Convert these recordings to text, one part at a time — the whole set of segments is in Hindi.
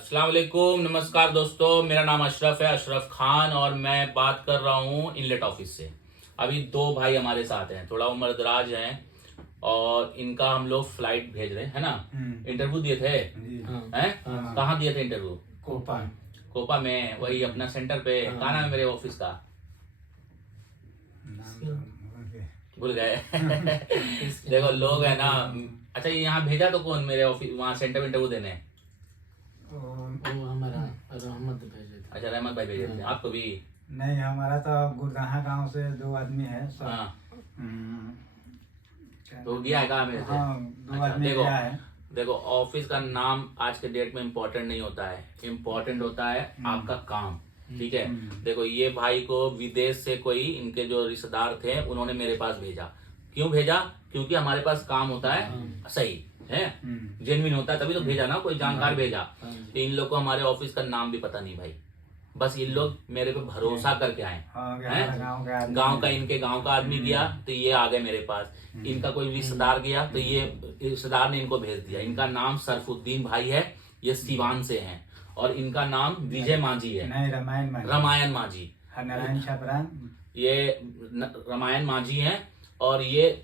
अस्सलाम वालेकुम, नमस्कार दोस्तों। मेरा नाम अशरफ है, अशरफ खान, और मैं बात कर रहा हूँ इनलेट ऑफिस से। अभी दो भाई हमारे साथ हैं, थोड़ा उम्र दराज हैं, और इनका हम लोग फ्लाइट भेज रहे हैं, है ना। इंटरव्यू दिए थे हैं? कहाँ दिए थे इंटरव्यू? कोपा। कोपा में, वही अपना सेंटर पे। कहाँ नाम है मेरे ऑफिस का? भूल गए। देखो लोग है ना। अच्छा, ये यहाँ भेजा तो कौन मेरे ऑफिस वहाँ सेंटर में इंटरव्यू देने? वो हमारा रहमत भेजे थे। अच्छा, रहमत भाई भेजे थे। आपको भी? नहीं, हमारा तो गुरगाहा गांव से 2 आदमी है सब। हाँ, क्या तो गया है कहाँ मेरे से? हाँ, 2 अच्छा, आदमी देखो गया है। देखो, ऑफिस का नाम आज के डेट में इम्पोर्टेंट नहीं होता है, इम्पोर्टेंट होता है आपका काम। ठीक है। देखो, ये भाई को विदेश से कोई इनके जो रिश्तेदार थे उन्होंने मेरे पास भेजा। क्यों भेजा? क्योंकि हमारे पास काम होता है सही है, जेन्युइन होता है, तभी तो भेजा ना, कोई जानकार भेजा। तो इन लोग को हमारे ऑफिस का नाम भी पता नहीं भाई, बस इन लोग मेरे पे भरोसा करके आए हाँ, हैं। गाँव का इनके गांव का आदमी गया तो ये आ गए मेरे पास। इनका कोई रिश्तेदार गया तो ये रिश्तेदार ने इनको भेज दिया। इनका नाम सरफुद्दीन भाई है, ये सिवान से हैं, और इनका नाम विजय मांझी है। नहीं, रामायण मांझी। नारायण छपरा। ये रामायण मांझी हैं, और ये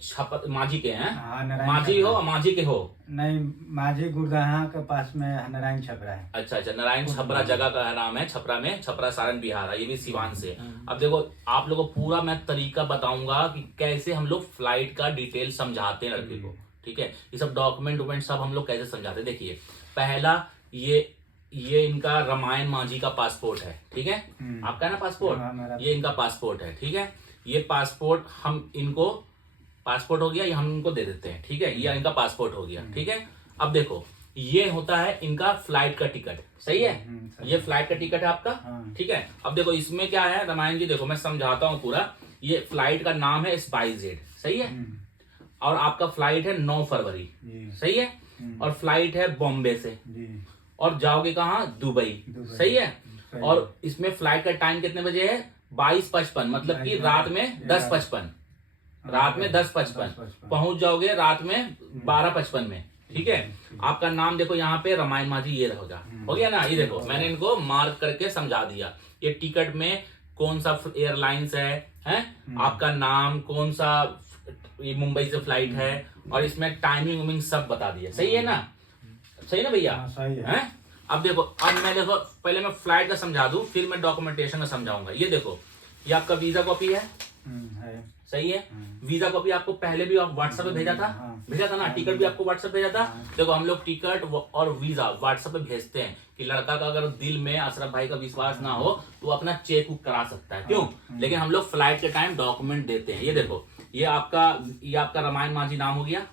मांझी के हैं। हाँ, नारायण मांझी हो, मांझी के हो? नहीं, माझी गुरगाहा के पास में नारायण छपरा है। अच्छा अच्छा, नारायण छपरा जगह का नाम है। छपरा में, छपरा सारण बिहार है, ये भी सिवान से। अब देखो, आप लोगों को पूरा मैं तरीका बताऊंगा कि कैसे हम लोग फ्लाइट का डिटेल समझाते हैं लड़के को। ठीक है, ये सब डॉक्यूमेंट सब हम लोग कैसे समझाते हैं। देखिए, पहला ये इनका रामायण मांझी का पासपोर्ट है। ठीक है, आपका है ना पासपोर्ट? ये इनका पासपोर्ट है। ठीक है, ये पासपोर्ट हम इनको, पासपोर्ट हो गया, ये हम इनको दे देते हैं। ठीक है, ये इनका पासपोर्ट हो गया। ठीक है, अब देखो, ये होता है इनका फ्लाइट का टिकट। सही है, ये फ्लाइट का टिकट है आपका। ठीक है, अब देखो इसमें क्या है रामायण जी, देखो मैं समझाता हूँ पूरा। ये फ्लाइट का नाम है SpiceJet। सही है, और आपका फ्लाइट है 9 फरवरी। सही है, और फ्लाइट है बॉम्बे से, और जाओगे कहाँ? दुबई। सही है, और इसमें फ्लाइट का टाइम कितने बजे है? 22:55, मतलब कि रात में 10:55। रात में 10:55 पहुंच जाओगे, रात में 12:55 में। ठीक है, आपका नाम देखो यहाँ पे रामायण मांझी, ये रहेगा। हो गया ना? ये देखो मैंने इनको मार्क करके समझा दिया। ये टिकट में कौन सा एयरलाइंस है, आपका नाम कौन सा, ये मुंबई से फ्लाइट है, और इसमें टाइमिंग उमिंग सब बता दिया। सही है ना? सही ना भैया? सही है। अब देखो, अब मैं देखो पहले मैं फ्लाइट का समझा दूं, फिर मैं डॉक्यूमेंटेशन का समझाऊंगा। ये देखो, ये आपका वीजा कॉपी है। सही है, वीजा कॉपी आपको पहले भी आप व्हाट्सएप पे भेजा था ना। टिकट भी आपको व्हाट्सएप भेजा था। देखो, हम लोग टिकट और वीजा व्हाट्सएप पे भेजते हैं कि लड़का का अगर दिल में अशरफ भाई का विश्वास ना हो तो अपना चेक बुक करा सकता है। क्यों? लेकिन हम लोग फ्लाइट के टाइम डॉक्यूमेंट देते हैं। ये देखो, ये आपका रामायण मांझी नाम हो गया,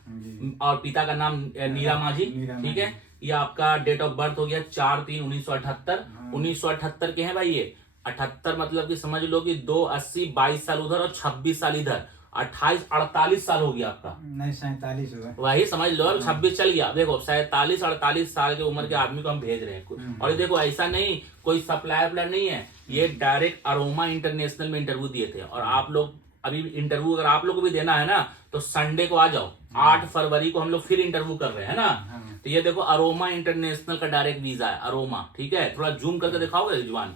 और पिता का नाम नीरा मांझी। ठीक है, ये आपका डेट ऑफ बर्थ हो गया 4/3/1978। 1978 के हैं भाई ये। 78 मतलब कि समझ लो कि 2 80 22 साल उधर और 26 साल इधर, 28 48 साल हो गया आपका। नहीं, 47 हुआ। वही समझ लो, अब 26 चल गया। देखो 47 48 साल के उम्र के आदमी को हम भेज रहे हैं। और ये देखो, ऐसा नहीं कोई सप्लायर नहीं है, ये डायरेक्ट अरोमा इंटरनेशनल में इंटरव्यू दिए थे। और आप लोग अभी इंटरव्यू अगर आप लोग को भी देना है ना, तो संडे को आ जाओ। 8 फरवरी को हम लोग फिर इंटरव्यू कर रहे हैं ना। तो ये देखो, अरोमा इंटरनेशनल का डायरेक्ट वीजा है, अरोमा। ठीक है, थोड़ा जूम करके दिखाओगे रिजवान?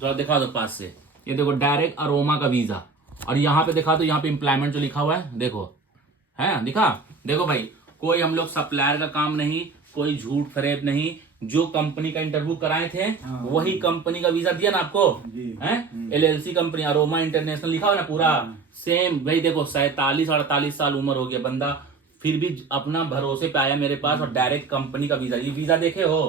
तो दिखा दो पास से। ये देखो, डायरेक्ट अरोमा का वीजा। और यहाँ पे दिखा दो, यहाँ पे एम्प्लॉयमेंट जो लिखा हुआ है, देखो है, दिखा? देखो भाई, कोई हम लोग सप्लायर का काम नहीं, कोई झूठ फरेब नहीं। जो कंपनी का इंटरव्यू कराए थे वही कंपनी का वीजा दिया ना आपको, है? LLC कंपनी, अरोमा इंटरनेशनल लिखा हुआ ना पूरा सेम। भाई देखो, 47 48 साल उम्र हो गया बंदा, फिर भी अपना भरोसे पे आया मेरे पास, और डायरेक्ट कंपनी का वीजा। ये वीजा देखे हो,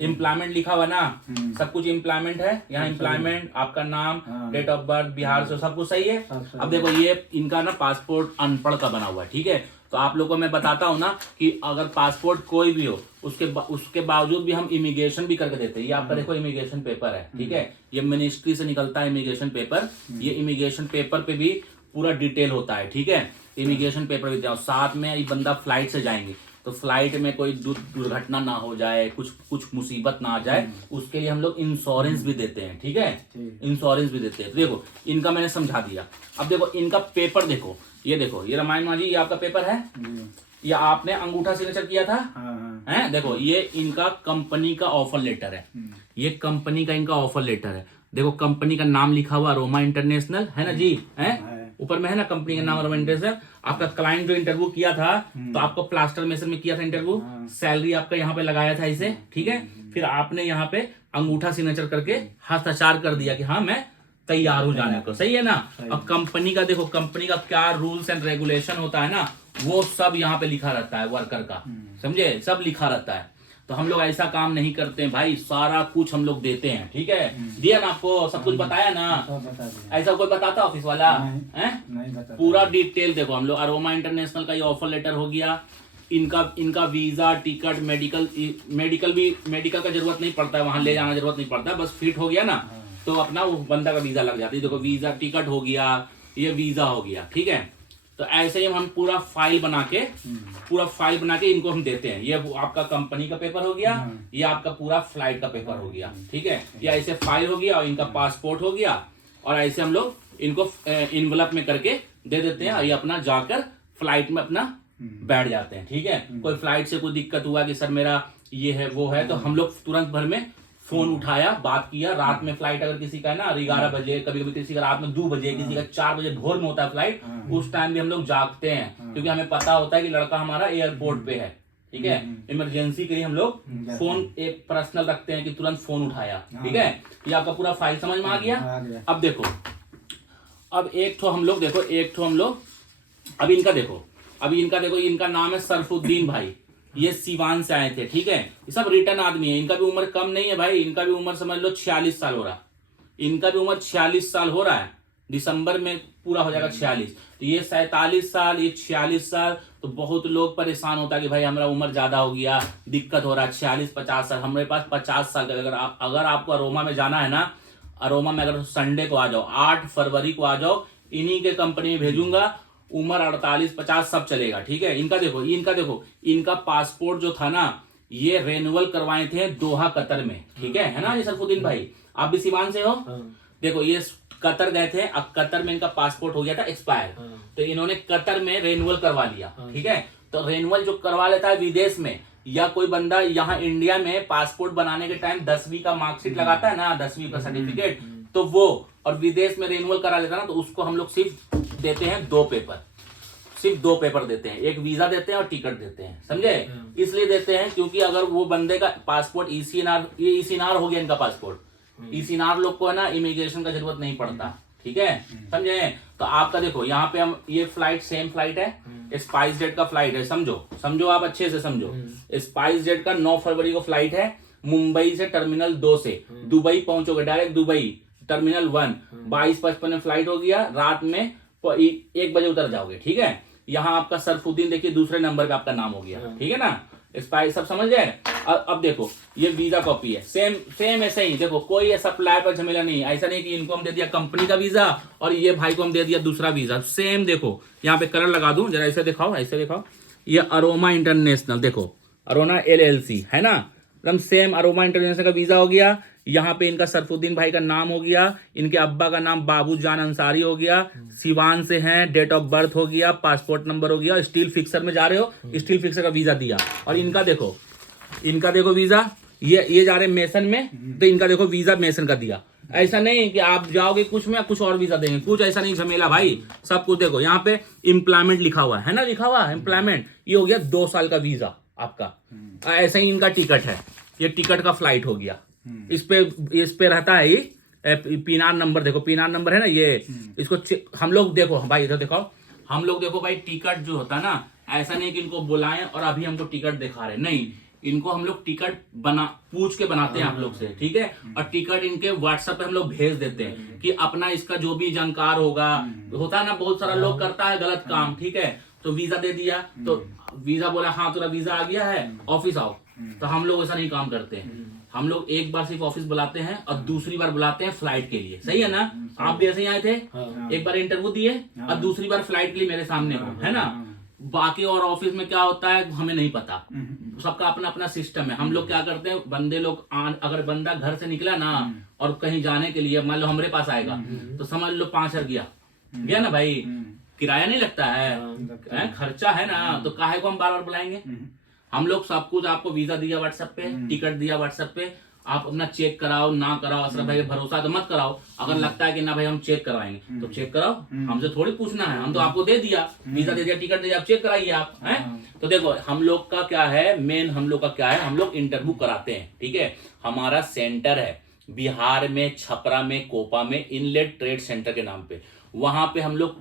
एम्प्लॉयमेंट लिखा हुआ ना, सब कुछ एम्प्लॉयमेंट है यहाँ। एम्प्लॉयमेंट, आपका नाम, डेट ऑफ बर्थ, बिहार से, सब कुछ सही है। अब देखो, ये इनका ना पासपोर्ट अनपढ़ का बना हुआ है। ठीक है, तो आप लोगों को मैं बताता हूँ ना कि अगर पासपोर्ट कोई भी हो, उसके बावजूद भी हम इमिग्रेशन भी करके देते हैं। ये आपका देखो इमिग्रेशन पेपर है। ठीक है, ये मिनिस्ट्री से निकलता है इमिग्रेशन पेपर। ये इमिग्रेशन पेपर पे भी पूरा डिटेल होता है। ठीक है, इमिग्रेशन पेपर भी जाओ साथ में। ये बंदा फ्लाइट से जाएंगे तो फ्लाइट में कोई दुर्घटना ना हो जाए, कुछ मुसीबत ना आ जाए, उसके लिए हम लोग इंश्योरेंस भी देते हैं। ठीक है, इंश्योरेंस भी देते हैं। तो देखो, इनका मैंने समझा दिया। अब देखो, इनका पेपर देखो, ये देखो, ये रामायण मांझी, ये आपका पेपर है। ये आपने अंगूठा सिग्नेचर किया था हैं? देखो ये इनका कंपनी का ऑफर लेटर है, ये कंपनी का इनका ऑफर लेटर है। देखो कंपनी का नाम लिखा हुआ अरोमा इंटरनेशनल है ना जी, है ऊपर में है ना कंपनी का नाम अरोमा इंटरनेशनल। आपका क्लाइंट जो इंटरव्यू किया था तो आपको प्लास्टर मेसन में किया था इंटरव्यू, सैलरी आपका यहाँ पे लगाया था इसे, ठीक है। फिर आपने यहाँ पे अंगूठा सिग्नेचर करके हस्ताक्षर कर दिया कि हाँ मैं तैयार हो जाने को, सही है ना। अब कंपनी का देखो, कंपनी का क्या रूल्स एंड रेगुलेशन होता है ना, वो सब यहाँ पे लिखा रहता है वर्कर का, समझे, सब लिखा रहता है। तो हम लोग ऐसा काम नहीं करते हैं भाई, सारा कुछ हम लोग देते हैं, ठीक है। दिया ना आपको, सब कुछ बताया ना, ऐसा कोई बताता ऑफिस वाला है? पूरा डिटेल देखो। हम लोग अरोमा इंटरनेशनल का ये ऑफर लेटर हो गया, इनका वीजा, टिकट, मेडिकल का जरूरत नहीं पड़ता है, वहां ले जाना जरूरत नहीं पड़ता, बस फिट हो गया ना तो अपना वो बंदा का वीजा लग जाती है। देखो वीजा, टिकट हो गया, ये वीजा हो गया, ठीक है। तो ऐसे ही हम पूरा फाइल बना के इनको हम देते हैं। ये आपका कंपनी का पेपर हो गया, ये आपका पूरा फ्लाइट का पेपर हो गया, ठीक है। ये ऐसे फाइल हो गया और इनका पासपोर्ट हो गया, और ऐसे हम लोग इनको इन्वेलप में करके दे देते हैं, और ये अपना जाकर फ्लाइट में अपना बैठ जाते हैं, ठीक है। कोई फ्लाइट से कोई दिक्कत हुआ कि सर मेरा ये है वो है, तो हम लोग तुरंत भर में फोन उठाया, बात किया। रात में फ्लाइट अगर किसी का है ना 11 बजे, कभी कभी किसी का रात में 2 बजे, किसी का 4 बजे भोर में होता है फ्लाइट, उस टाइम भी हम लोग जागते हैं, क्योंकि हमें पता होता है कि लड़का हमारा एयरपोर्ट पे है, ठीक है। इमरजेंसी के लिए हम लोग फोन एक पर्सनल रखते हैं कि तुरंत फोन उठाया, ठीक है। ये आपका पूरा फाइल समझ में आ गया। अब देखो, अब एक ठो हम लोग अब इनका देखो, इनका नाम है सरफुद्दीन भाई, ये सीवान से आए थे, ठीक है। ये सब रिटर्न आदमी है, इनका भी उम्र कम नहीं है भाई, इनका भी उम्र समझ लो 46 साल हो रहा है, इनका भी उम्र 46 साल हो रहा है, दिसंबर में पूरा हो जाएगा 46। तो ये 47 साल, ये 46 साल। तो बहुत लोग परेशान होता है कि भाई हमारा उम्र ज्यादा हो गया, दिक्कत हो रहा है, 46-50 साल, हमारे पास 50 साल का। अगर आपको अरोमा में जाना है ना, अरोमा में अगर संडे को आ जाओ, 8 फरवरी को आ जाओ, इन्हीं के कंपनी में भेजूंगा, उम्र 48-50 सब चलेगा, ठीक है। इनका देखो, इनका पासपोर्ट जो था ना, ये रेन्युअल करवाए थे दोहा कतर में, ठीक है ना। ये सरफुद्दीन भाई, आप भी सीवान से हो। देखो ये कतर गए थे, अब कतर में इनका पासपोर्ट हो गया था एक्सपायर, तो इन्होंने कतर में रेन्युअल करवा लिया, ठीक है। तो रेन्युअल जो करवा लेता है विदेश में, या कोई बंदा यहाँ इंडिया में पासपोर्ट बनाने के टाइम 10वीं का मार्कशीट लगाता है ना, 10वीं का सर्टिफिकेट, तो वो, और विदेश में रेन्युअल करा लेता ना, तो उसको हम लोग सिर्फ देते हैं 2 पेपर, सिर्फ 2 पेपर देते हैं, एक वीजा देते हैं और टिकट देते हैं, समझे। इसलिए देते हैं क्योंकि अगर वो बंदे का पासपोर्ट ईसीएनआर हो गया, इनका पासपोर्ट ईसीएनआर लोग को है ना इमिग्रेशन का जरूरत नहीं पड़ता, ठीक है, समझे। तो आपका देखो यहाँ पे हम, ये फ्लाइट सेम फ्लाइट है, स्पाइस जेट का फ्लाइट है, समझो आप अच्छे से समझो। स्पाइस जेट का 9 फरवरी को फ्लाइट है, मुंबई से टर्मिनल 2 से दुबई पहुंचोगे, डायरेक्ट दुबई टर्मिनल 1, 22:55 में फ्लाइट हो गया, रात में 1 बजे उतर जाओगे, ठीक है। यहाँ आपका सरफुद्दीन देखिए दूसरे नंबर पे आपका नाम हो गया, ठीक है ना। स्पाइस सब समझ गए। अब देखो ये वीजा कॉपी है, सेम ऐसे ही देखो, कोई ऐसा अप्लाई पर झमेला नहीं, ऐसा नहीं कि इनको हम दे दिया कंपनी का वीजा और ये भाई को हम दे दिया दूसरा वीजा, सेम। देखो यहाँ पे कलर लगा दूं जरा, ऐसे दिखाओ, ये अरोमा इंटरनेशनल, देखो अरोमा LLC है ना, एकदम सेम अरोमा इंटरनेशनल का वीजा हो गया। यहाँ पे इनका सरफुद्दीन भाई का नाम हो गया, इनके अब्बा का नाम बाबू जान अंसारी हो गया, सिवान से हैं, डेट ऑफ बर्थ हो गया, पासपोर्ट नंबर हो गया, स्टील फिक्सर में जा रहे हो, स्टील फिक्सर का वीजा दिया। और इनका देखो वीजा, ये जा रहे मेसन में, तो इनका देखो वीजा मेसन का दिया। ऐसा नहीं कि आप जाओगे कुछ में कुछ और वीजा देंगे, कुछ ऐसा नहीं झमेला भाई, सब कुछ देखो। यहाँ पे एम्प्लॉयमेंट लिखा हुआ है ना, एम्प्लॉयमेंट, ये हो गया 2 साल का वीजा आपका। ऐसा ही इनका टिकट है, ये टिकट का फ्लाइट हो गया। इस पे रहता है ये पीनार नंबर, देखो पीनार नंबर है ना ये, इसको हम लोग देखो भाई, इधर देखो, हम लोग देखो भाई, टिकट जो होता है ना, ऐसा नहीं कि इनको बुलाएं और अभी हमको टिकट दिखा रहे, नहीं, इनको हम लोग टिकट पूछ के बनाते हैं आप लोग से, ठीक है। और टिकट इनके व्हाट्सएप पे हम लोग भेज देते हैं कि अपना इसका जो भी जानकार होगा, होता है ना, बहुत सारा लोग करता है गलत काम, ठीक है। तो वीजा दे दिया, तो वीजा बोला हाँ तेरा वीजा आ गया है, ऑफिस आओ, तो हम लोग ऐसा नहीं काम करते हैं। हम लोग एक बार सिर्फ ऑफिस बुलाते हैं और दूसरी बार बुलाते हैं फ्लाइट के लिए, सही है ना। आप भी ऐसे ही आए थे, एक बार इंटरव्यू दिए और दूसरी बार फ्लाइट के लिए मेरे सामने हो, है ना। बाकी और ऑफिस में क्या होता है हमें नहीं पता, सबका अपना अपना सिस्टम है। हम लोग क्या करते हैं, बंदे लोग अगर बंदा घर से निकला ना और कहीं जाने के लिए मान लो हमारे पास आएगा, तो समझ लो 5 गया ना भाई, किराया नहीं लगता है, खर्चा है ना, तो काहे को हम बार बार बुलाएंगे। हम लोग सब कुछ आपको वीजा दिया व्हाट्सएप पे, टिकट दिया व्हाट्सएप पे, आप अपना चेक कराओ ना कराओ, अशरफ भाई भरोसा तो मत कराओ। अगर लगता है कि ना भाई हम चेक करवाएंगे तो चेक कराओ, हमसे थोड़ी पूछना है, हम तो आपको दे दिया, वीजा दे दिया, टिकट दे दिया, आप चेक कराइए आप हैं। तो देखो हम लोग का क्या है, मेन हम लोग का क्या है, हम लोग इंटरव्यू कराते हैं, ठीक है। हमारा सेंटर है बिहार में, छपरा में, कोपा में, इनलेट ट्रेड सेंटर के नाम पे। वहां पे हम लोग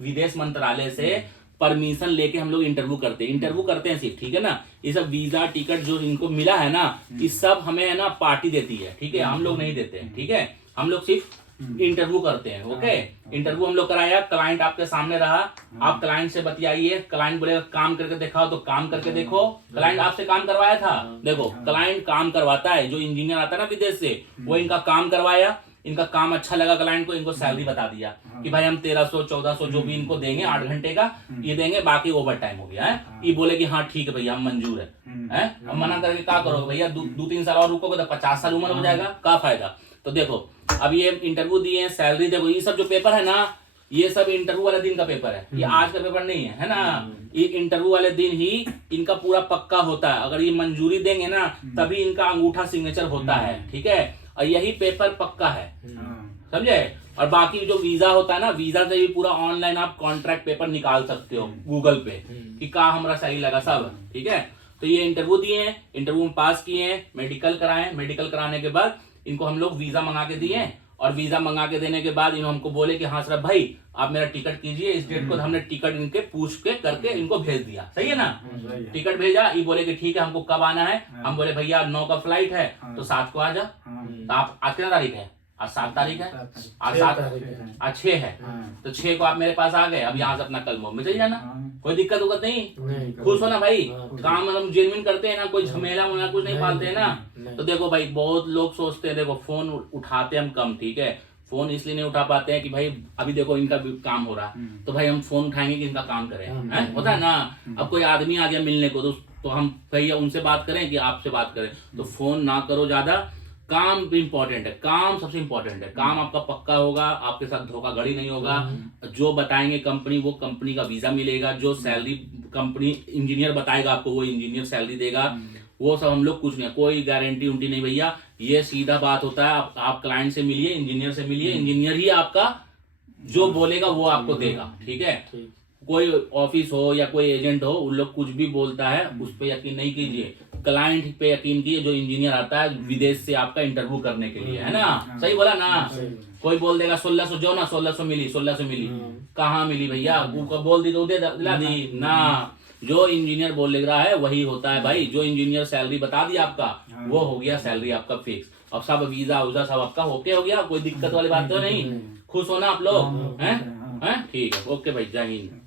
विदेश मंत्रालय से परमिशन लेके हम लोग इंटरव्यू करते हैं सिर्फ, ठीक है ना। ये सब वीजा टिकट जो इनको मिला है ना, ये सब हमें है ना पार्टी देती है, ठीक है, हम लोग नहीं देते हैं, ठीक है। हम लोग सिर्फ इंटरव्यू करते हैं, ओके। इंटरव्यू हम लोग कराया, क्लाइंट आपके सामने रहा, आप क्लाइंट से बतियाइए, क्लाइंट बोलेगा काम करके दिखाओ तो काम करके देखो। क्लाइंट आपसे काम करवाया था, देखो क्लाइंट काम करवाता है, जो इंजीनियर आता है ना विदेश से, वो इनका काम करवाया, इनका काम अच्छा लगा क्लाइंट को, इनको सैलरी बता दिया कि भाई हम 1300 1400 जो भी इनको देंगे 8 घंटे का ये देंगे, बाकी ओवर टाइम हो गया है। ये बोले कि हाँ ठीक है भैया हम मंजूर है। अब मना करके क्या करोगे भैया, 2-3 साल और रुकोगे तो 50 साल उम्र हो जाएगा, क्या फायदा। तो देखो अब ये इंटरव्यू दिए हैं, सैलरी देखो, ये सब जो पेपर है ना, ये सब इंटरव्यू वाले दिन का पेपर है, ये आज का पेपर नहीं है ना। ये इंटरव्यू वाले दिन ही इनका पूरा पक्का होता है, अगर ये मंजूरी देंगे ना तभी इनका अंगूठा सिग्नेचर होता है, ठीक है। और यही पेपर पक्का है, समझे। और बाकी जो वीजा होता है ना, वीजा से भी पूरा ऑनलाइन आप कॉन्ट्रैक्ट पेपर निकाल सकते हो गूगल पे कि का हमारा सही लगा सब, ठीक है। तो ये इंटरव्यू दिए हैं, इंटरव्यू में पास किए हैं, मेडिकल कराए, मेडिकल कराने के बाद इनको हम लोग वीजा मंगा के दिए, और वीजा मंगा के देने के बाद इन्होंने हमको बोले कि हाँ सर भाई आप मेरा टिकट कीजिए इस डेट को। हमने टिकट इनके पूछ के करके इनको भेज दिया, सही है ना। टिकट भेजा, ये बोले कि ठीक है हमको कब आना है। हम बोले भैया 9 का फ्लाइट है तो 7 को आ जा। तो आप आज कितना तारीख है, आज 7 तारीख है, आज 6 है, तो 6 को आप मेरे पास आ गए। अब यहाँ से अपना कल में चले जाना, कोई दिक्कत उक्कत नहीं, खुश हो ना भाई। काम हम जेन्युइन करते हैं ना, कोई झमेला वमेला कुछ नहीं पालते हैं ना। तो देखो भाई बहुत लोग सोचते हैं, देखो फोन उठाते हम कम, ठीक है, फोन इसलिए नहीं उठा पाते हैं कि भाई अभी देखो इनका भी काम हो रहा है, तो भाई हम फोन उठाएंगे कि इनका काम करें, होता है ना। अब कोई आदमी आ गया मिलने को तो हम भैया उनसे बात करें कि आपसे बात करें, तो फोन ना करो ज्यादा। काम भी इंपॉर्टेंट है, काम सबसे इंपॉर्टेंट है, काम आपका पक्का होगा, आपके साथ धोखाधड़ी नहीं होगा। जो बताएंगे कंपनी वो कंपनी का वीजा मिलेगा, जो सैलरी कंपनी इंजीनियर बताएगा आपको वो इंजीनियर सैलरी देगा, वो सब हम लोग कुछ नहीं, कोई गारंटी उंटी नहीं भैया। ये सीधा बात होता है, आप क्लाइंट से मिलिए, इंजीनियर से मिलिए, इंजीनियर ही आपका जो बोलेगा वो आपको देगा, ठीक है। कोई ऑफिस हो या कोई एजेंट हो, उन लोग कुछ भी बोलता है उस पर यकीन नहीं कीजिए, क्लाइंट पे यकीन कीजिए, जो इंजीनियर आता है विदेश से आपका इंटरव्यू करने के लिए, है ना। सही बोला ना। कोई बोल देगा 1600 जो ना 1600 मिली, 1600 मिली, कहाँ मिली भैया, वो बोल दी तो दिला दी ना। जो इंजीनियर बोल रहा है वही होता है भाई, जो इंजीनियर सैलरी बता दिया आपका वो हो गया सैलरी आपका फिक्स। अब सब वीजा उजा सब आपका ओके हो गया, कोई दिक्कत वाली बात तो नहीं। खुश हो ना आप लोग, हैं? ठीक है, ओके भाई, जय हिंद।